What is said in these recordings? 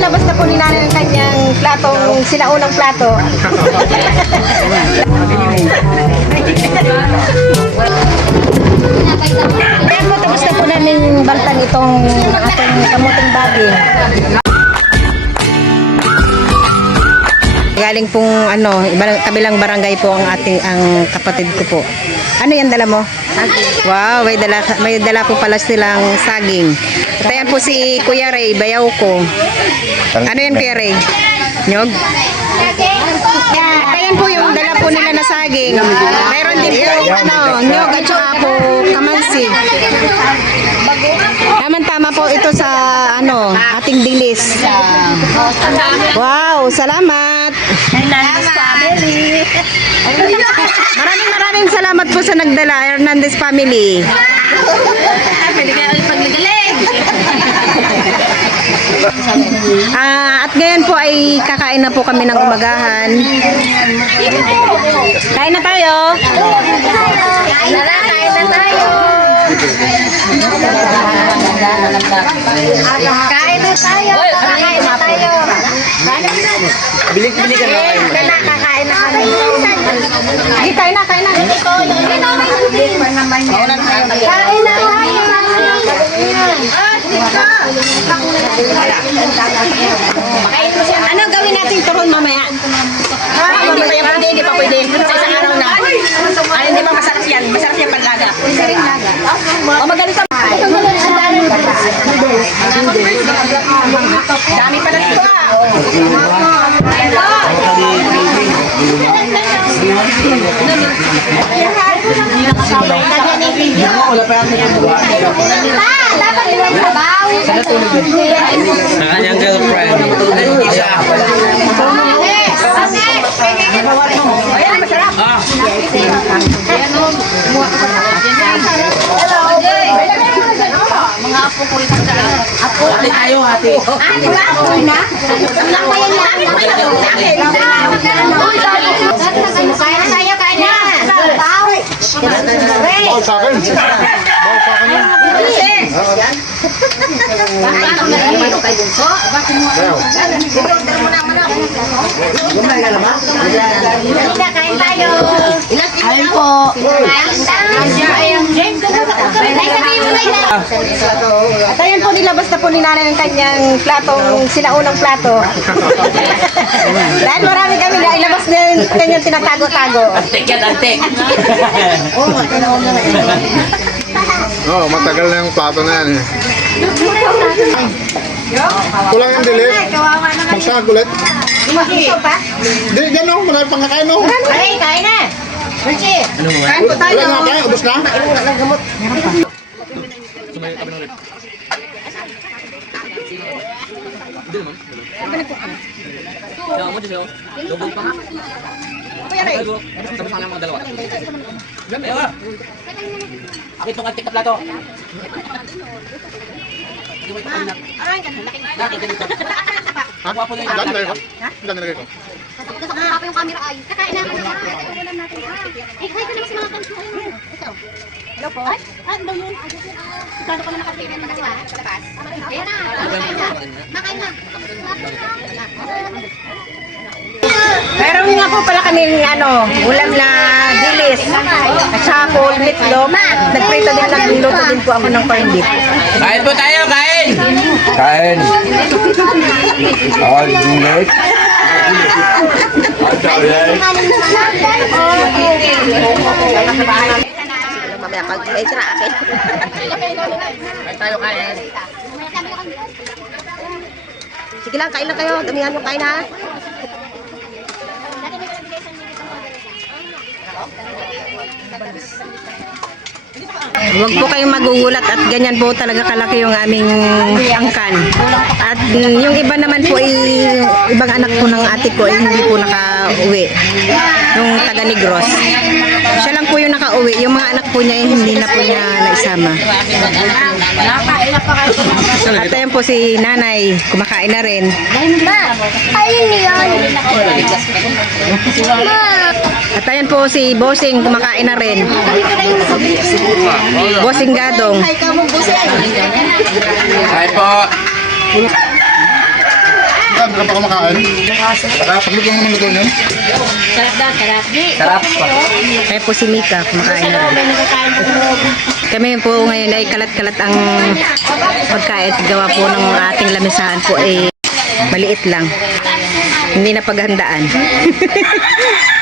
nilabas na po ni nanay ng kanyang platong, sinaunang plato. Kaya po, tapos na po namin baltan itong ating kamuting baging. Galing pong ano, kabilang barangay po ang ating ang kapatid ko po. Ano yan dala mo? Wow, may dala may dala po pala silang saging. Tayan po si Kuya Ray, bayaw ko. Ano yan Kuya Ray? Nyog? Tayan po yung dala po nila na saging. Mayroon din po ano, nyog at saka po kamansi. Tama-tama po ito sa ano, ating dilis. Wow, salamat. Maraming maraming salamat po sa nagdala, Hernandez family. Pwede kaya ulit pagligalig. Ah, at ngayon po ay kakain na po kami ng umagahan. Kain na tayo. Kain na, kain na tayo. Kain na tayo. Kain na tayo. Bilik-bilik ka na kayo. Kain na, kakain na kami. Sige, kain na, kain na. Kain na tayo. Ano gawin natin turon mamaya? Ay, hindi pa yan pwede, hindi pa pwede. Sa isang araw na. Ay, hindi pa masarap yan. Masarap yan panlaga. O magaling ka. Dami pala dito ah. Wala pa yung Dapat yung trabaho. Sa kanyang girlfriend. Isa. Ayan, masarap. Ah, hati tayo, hati. Ah, di ba? na? Lang pa yan lang. Kaya na tayo, kaya na. Bawi. Bawal sa akin. Bawal sa akin yan. Tayo. Ay, sabihin mo na yun. At ayan po, nilabas na po ni nanay ng kanyang platong, sinaunang plato. Dahil marami kami na ilabas na yung kanyang tinatago-tago. Antek yan, antek. Oo, matagal na yung plato na yan eh. Kulang yung dilit. Magsag ulit. Ito pa? Di, dyan o, marami pang kakain o. Ay, kain na. Richie. Kain po tayo. Wala na kaya, ubos na. Sama-sama mga dalawa. Ayo ah. Akit tong antik na plato. Dati ganito. Ha? Gwapo na yung Dami plato. na. Dami ko. Gusto ko pa yung camera ay. Kakain na. Ulam natin. Eh, hi ka naman sa mga kanto. Ito. Hello po. Ay, ano yun? Kano ka na nakapili ng mga sa labas? Ayan na. Makain na. Makain na. Meron nga po pala kaming ano, ulam na dilis. At saka po meatloaf. Nagprito din, nagluto din po ako ng corned beef. Kain po tayo, kain! Kain. Awal gulit. Mamaya pag ay sira akin. Tayo kain. Sige lang, kain lang kayo. Damihan mo kain ha. Huwag po kayong magugulat at ganyan po talaga kalaki yung aming angkan. At yung iba naman po ay ibang anak po ng ate ko ay hindi po nakauwi. Yung taga Negros. Siya lang po yung nakauwi. Yung mga anak po niya ay hindi na po niya naisama. At ayan po si nanay, kumakain na rin. Ma, ayun yun. Ma. At ayan po si Bossing, kumakain na rin. Bossing Gadong. Ay, ka po. ka pa kumakain. Saka saglit lang naman luto niyan. Sarap daw, sarap. Sarap pa. Kaya po si Mika, kumakain na rin. Kami po ngayon ay kalat-kalat ang pagkain. Gawa po ng ating lamisahan po ay maliit lang. Hindi na paghandaan.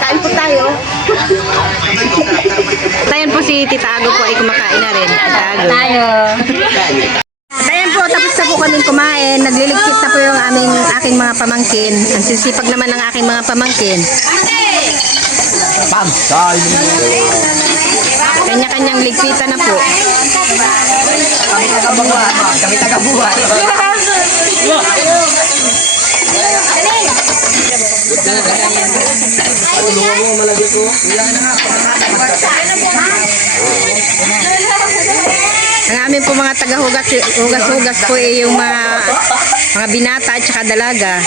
Kain po tayo. Tayan po si Tita Ago po ay kumakain na rin. Tita Ago. Tayo. Ayan po, tapos na po kaming kumain. Nagliligpit na po yung aming aking mga pamangkin. Ang sisipag naman ng aking mga pamangkin. Pam. Kain. Kanya-kanyang ligpitan na po. Kami taga-buhat. Kami taga-buhat. Ang aming po mga taga-hugas, hugas-hugas po ay yung mga, mga binata at saka dalaga.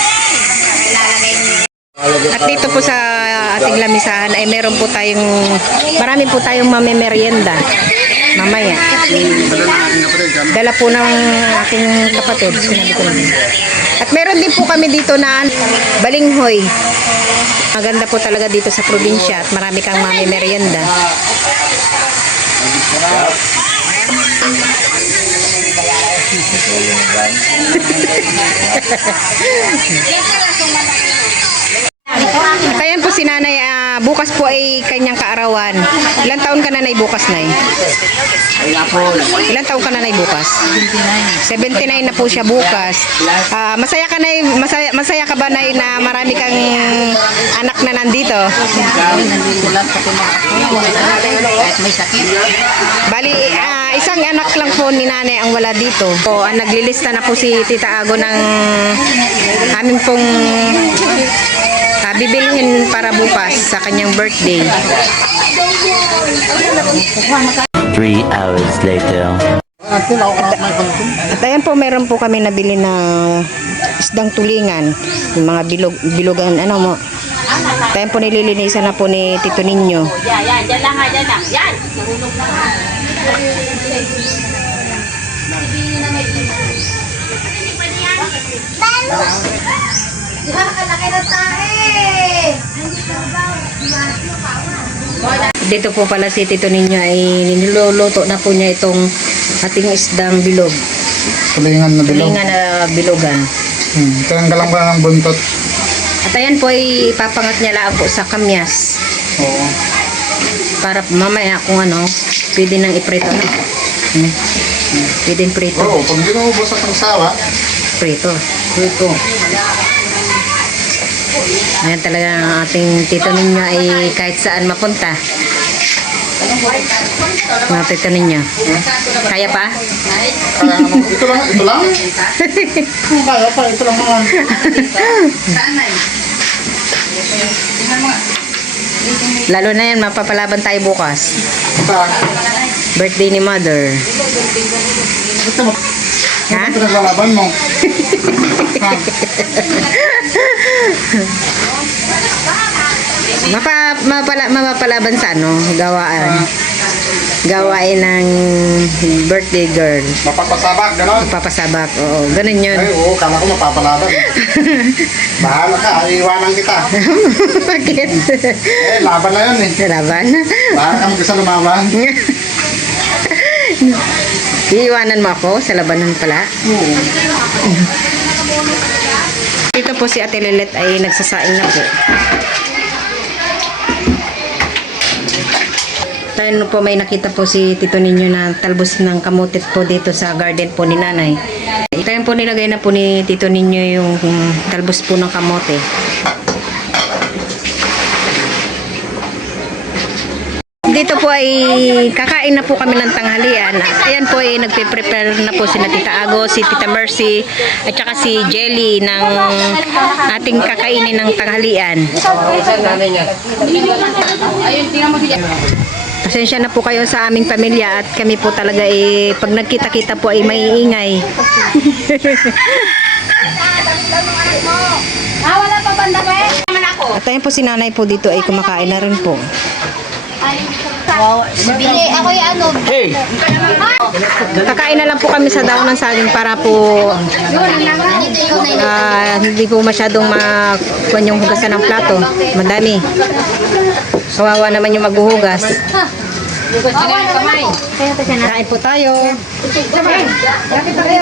At dito po sa ating lamisahan ay meron po tayong, marami po tayong mamemerienda. Mamaya. Dala po ng aking kapatid. Sinabi ko naman. At meron din po kami dito na balinghoy. Maganda po talaga dito sa probinsya at marami kang mamemerienda. At ayan po si nanay, ah, bukas po ay kanyang kaarawan. Ilan taon ka nanay bukas, nay? Ilan taon ka nanay bukas? 79 na po siya bukas. Ah, masaya ka nay, masaya, masaya ka ba nay na marami kang anak na nandito? Bali, ah, isang anak lang po ni nanay ang wala dito. Po, ang naglilista na po si Tita Ago ng aming pong ah, bibilhin para bukas sa kanyang birthday. Three hours later. May. At ayan po, meron po kami nabili na isdang tulingan. Yung mga bilog, bilogan, ano mo. At ayan po nililinisan na po ni Tito Ninyo. Yan, yan. Lang ha, diyan lang. Yan. Nahulog na ha. Dito po pala si Tito Ninyo ay niluluto na po niya itong ating isdang bilog. Tulingan na bilog. Tulingan na bilogan. Hmm. Tinanggalan ko ng buntot. At ayan po ay ipapangat niya lang po sa kamyas. Oo. Para mamaya kung ano, pwede nang iprito na. Hmm. Pwede prito. Oo, pag hindi mo ubos at ng sawa, Prito. ito. Ayan talaga ang ating tito ninyo ay kahit saan mapunta. Mga tito ninyo. Kaya pa? Ito lang, ito lang. Kaya pa, ito lang naman. Lalo na yan, mapapalaban tayo bukas. Birthday ni mother. ito mo. Ha? Ito naglalaban mo. Ha? Mapa, mapala, mapapalaban sa ano? Gawaan. Gawain ng birthday girl. Mapapasabak, gano'n. Papasabak. Oo, ganun yun. Ay, oo, kala ko mapapalaban. Bahala ka, iiwanan kita. Bakit? Eh, laban na yun eh. Laban? Bahala ka mag-isa lumaban. Iiwanan mo ako sa labanan pala. Oo. Dito po si Ate Lilet ay nagsasaing na po. Tayo po may nakita po si Tito Ninyo na talbos ng kamutit po dito sa garden po ni Nanay. Tayo po nilagay na po ni Tito Ninyo yung um, talbos po ng kamote. Dito po ay kakain na po kami ng tanghalian. At ayan po ay nagpe-prepare na po si na Tita Ago, si Tita Mercy, at saka si Jelly ng ating kakainin ng tanghalian. Pasensya na po kayo sa aming pamilya at kami po talaga eh, pag nagkita-kita po ay may ingay. Ah, wala pa banda pa eh. Naman ako. At ayan po si nanay po dito ay kumakain na rin po. Bili, ako yung ano. Hey! Kakain na lang po kami sa daon ng saging para po ah, hindi po masyadong makuha yung hugasan ng plato. Madami. Kawawa naman yung maghuhugas. Kain po tayo. Kain po tayo.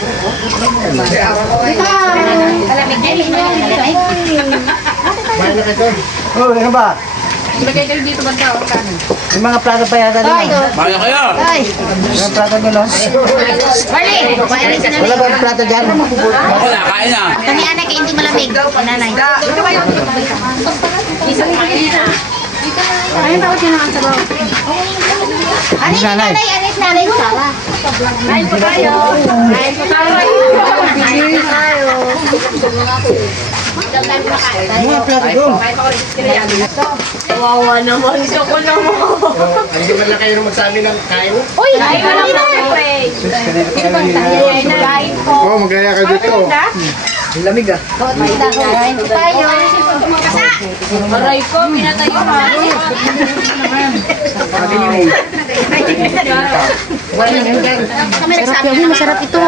oh. Oh, ano ba? Ilagay kayo dito banda, May mga plato pa yata dito. Kaya kaya! Mga plato doon, oh. Bali, wala ba yung plato dyan? Ako na, kain na! Kami anak kay hindi malamig. Nanay. Ayun ako siya naman sa bawah. Ano yung nanay? Ano yung nanay? Sara. Kain po tayo. Kain po tayo. Kain po tayo. Mga plato doon. Uy! Kain po lang Kain po. Oh, magaya ka dito. Lamig, ah. Kain po tayo. Kasa! Sarap yun, masarap ito.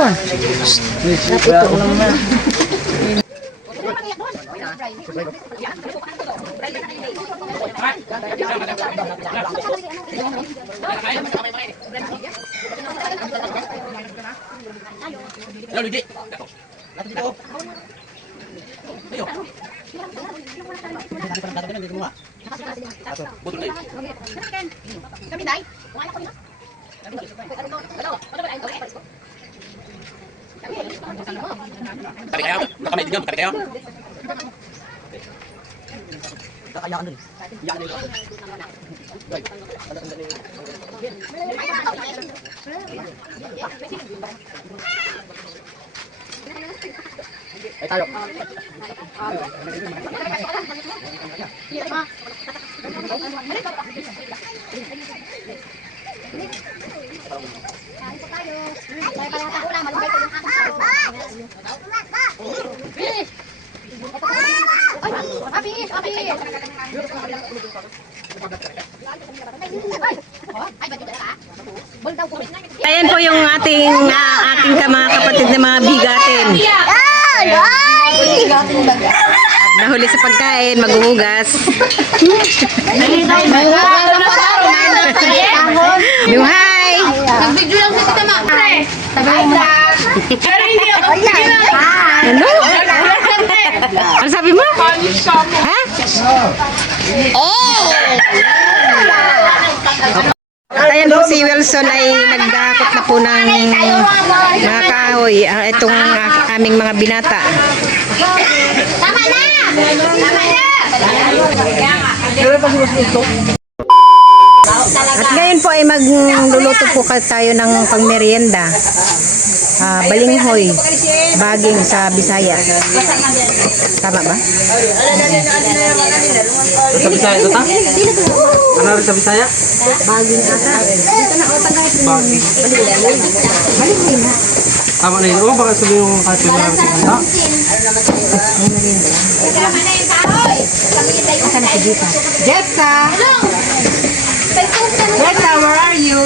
Ano, Luigi? Buto na yun. Kami day. Tabi kayo? Nakamay din yan, tabi kayo? Ayan po yung ating ah, ating ka mga kapatid na mga bigatin. Nahuli sa pagkain, maghuhugas. Hi! Nag-video lang si Tita Ma. Tabi mo. Ano? Ano sabi mo? Ha? At ayan po si Wilson ay nagdakot na po ng mga kahoy. Ah, itong aming mga binata. Tama na! Tama na! At ngayon po ay magluluto po tayo ng pangmerienda. Ah, balinghoy, baging sa Bisaya. Tama ba? Sa Bisaya ito, ta? Ano rin sa Bisaya? Baging. Tama na yun. Oo, baka sabihin mo kahit yung mga kita. Jetsa! Jetsa, where are you?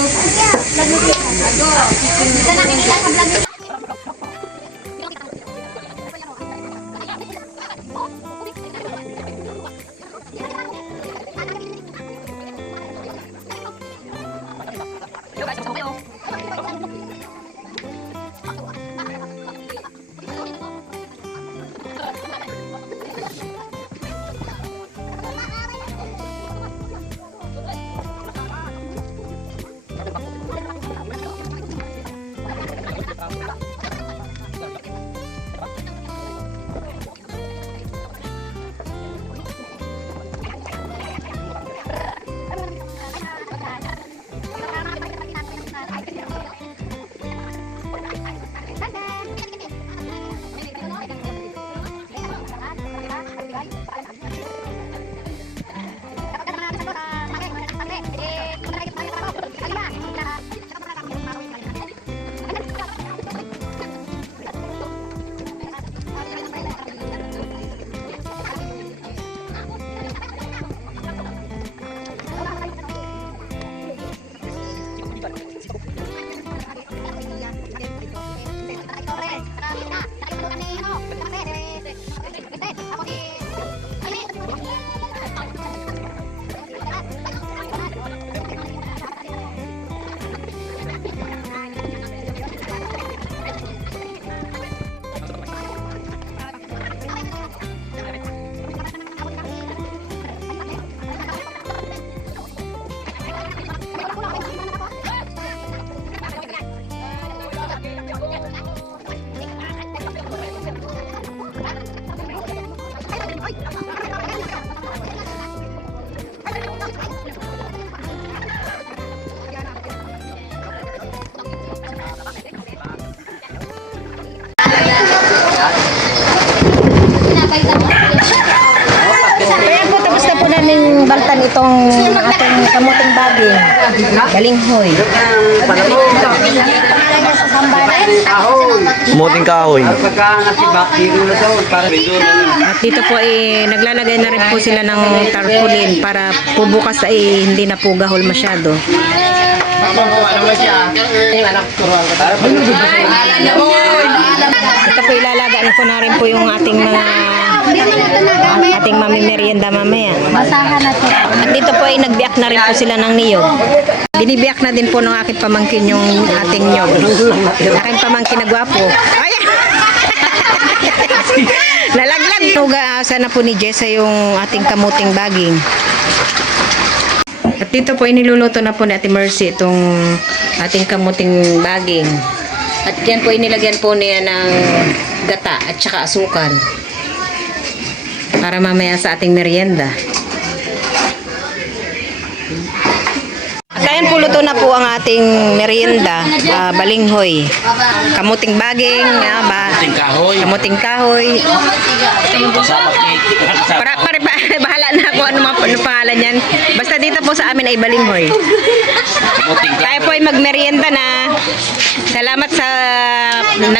Ito nakikita sa vlog. Itong ating kamuting baging. Balinghoy. Muting kahoy. At dito po ay naglalagay na rin po sila ng tarpaulin para po bukas ay hindi na po gahol masyado. Ito po ilalagaan ko na rin po yung ating mga ating mamimerienda mamaya. At dito po ay nagbiyak na rin po sila ng niyog. Binibiyak na din po ng aking pamangkin yung ating niyog. Aking pamangkin na gwapo. Ay! Nalaglag. Ugaasa na po ni Jessa yung ating kamuting baging. At dito po iniluluto na po ni Ate Mercy itong ating kamuting baging. At yan po inilagyan po niya ng gata at saka asukal. Para mamaya sa ating merienda. Kaya po luto na po ang ating merienda, ah, balinghoy. Kamuting baging, nga ba? kahoy. Kamuting kahoy. Kasama cake. Para, para, para bahala na ako ano mga ano pangalan yan. Basta dito po sa amin ay balinghoy. Tayo po ay magmerienda na. Salamat sa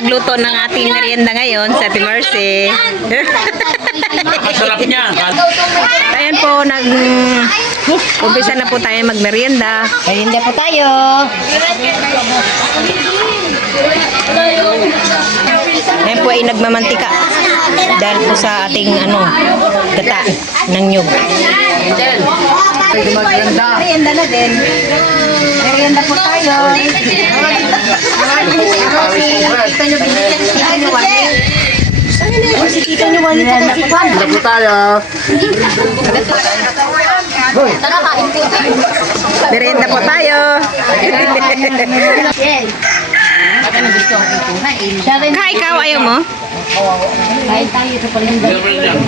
nagluto ng ating merienda ngayon sa Ate Mercy. Masarap niya. Ayan po, nag umpisa na po tayo magmerienda. Merienda po tayo. Ayan po ay nagmamantika dahil po sa ating ano, gata ng nyug. Merienda na din. Merienda po tayo. Ito nyo binigyan. Ito nyo wali. Ito nyo wali. Hindi po tayo. Tara, kain po. Merienda po tayo. Ka ikaw ayaw mo? Kain tayo sa palinda.